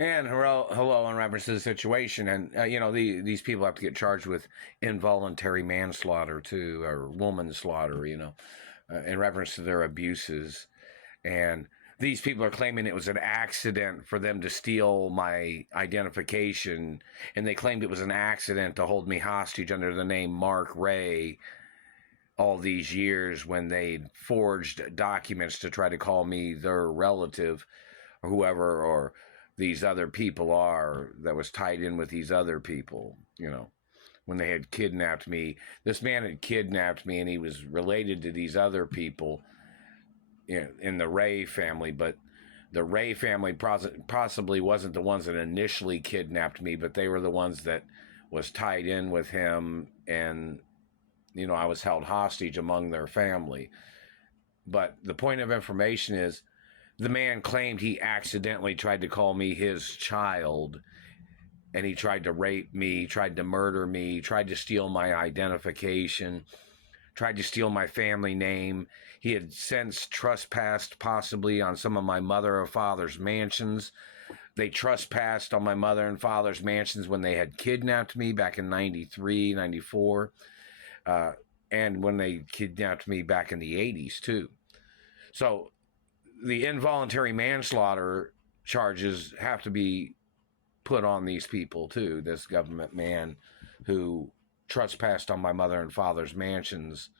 And hello in reference to the situation. And, these people have to get charged with involuntary manslaughter, too, or woman slaughter, in reference to their abuses. And these people are claiming it was an accident for them to steal my identification. And they claimed it was an accident to hold me hostage under the name Mark Ray all these years when they forged documents to try to call me their relative or whoever, or these other people are that was tied in with these other people, when they had kidnapped me. This man had kidnapped me and he was related to these other people in the Ray family, but the Ray family possibly wasn't the ones that initially kidnapped me, but they were the ones that was tied in with him, and I was held hostage among their family. But the point of information is the man claimed he accidentally tried to call me his child, and he tried to rape me, tried to murder me, tried to steal my identification, tried to steal my family name. He had since trespassed possibly on some of my mother or father's mansions. They trespassed on my mother and father's mansions when they had kidnapped me back in 93, 94. And when they kidnapped me back in the 80s, too. So the involuntary manslaughter charges have to be put on these people, too. This government man who trespassed on my mother and father's mansions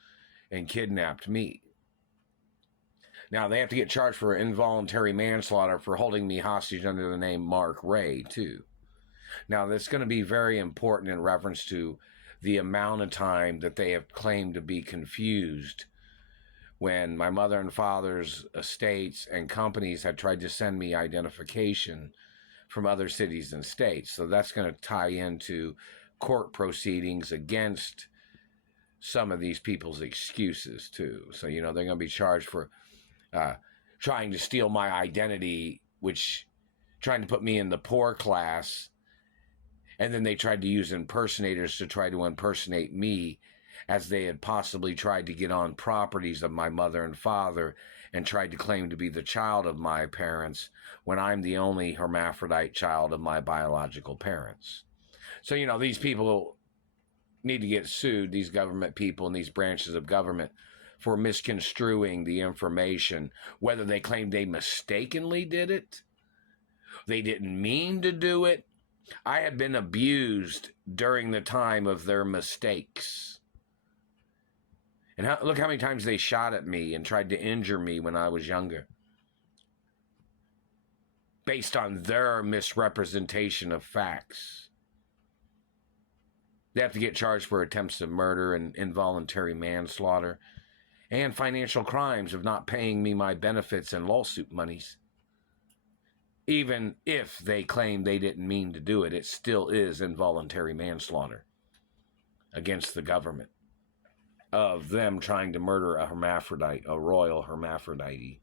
and kidnapped me. Now, they have to get charged for involuntary manslaughter for holding me hostage under the name Mark Ray, too. Now, that's going to be very important in reference to the amount of time that they have claimed to be confused when my mother and father's estates and companies had tried to send me identification from other cities and states. So that's going to tie into court proceedings against some of these people's excuses, too. So, they're going to be charged for trying to steal my identity, trying to put me in the poor class. And then they tried to use impersonators to try to impersonate me, as they had possibly tried to get on properties of my mother and father and tried to claim to be the child of my parents when I'm the only hermaphrodite child of my biological parents. So, these people need to get sued, these government people and these branches of government, for misconstruing the information, whether they claim they mistakenly did it, they didn't mean to do it. I had been abused during the time of their mistakes. And look how many times they shot at me and tried to injure me when I was younger, based on their misrepresentation of facts. They have to get charged for attempts of murder and involuntary manslaughter and financial crimes of not paying me my benefits and lawsuit monies. Even if they claim they didn't mean to do it, it still is involuntary manslaughter against the government of them trying to murder a hermaphrodite, a royal hermaphrodite.